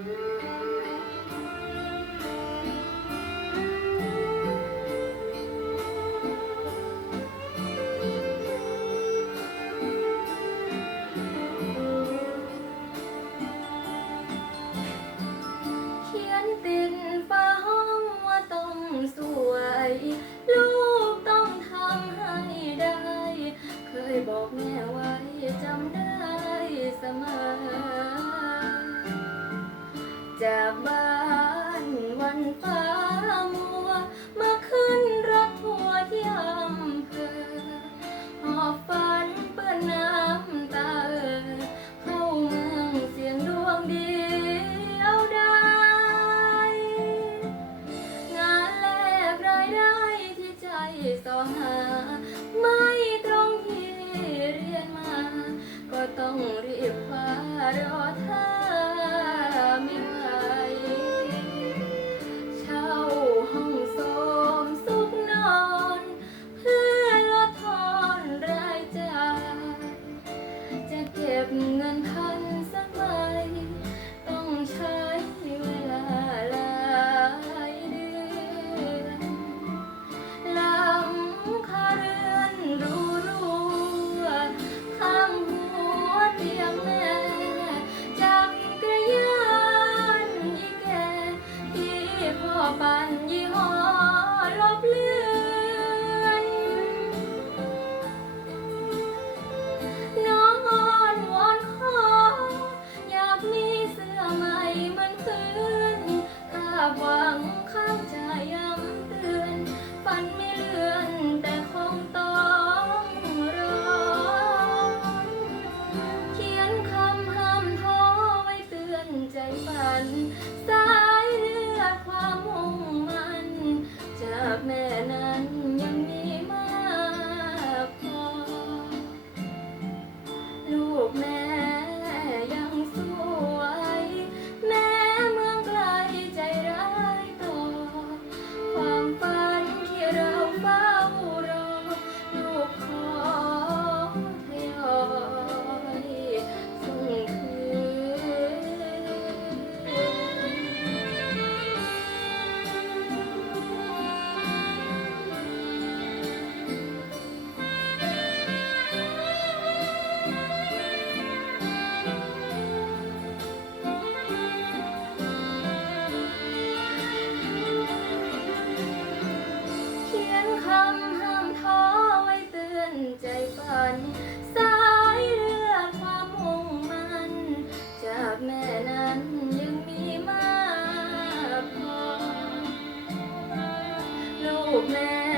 Mm-hmm. ต่อหา ไม่ตรงที่เรียนมา ก็ต้องรีบคว้ารอเธอม่เช่าห้องโสมสุขนอน เพื่อทอนรายจ่ายจะเก็บเงินพัน old man.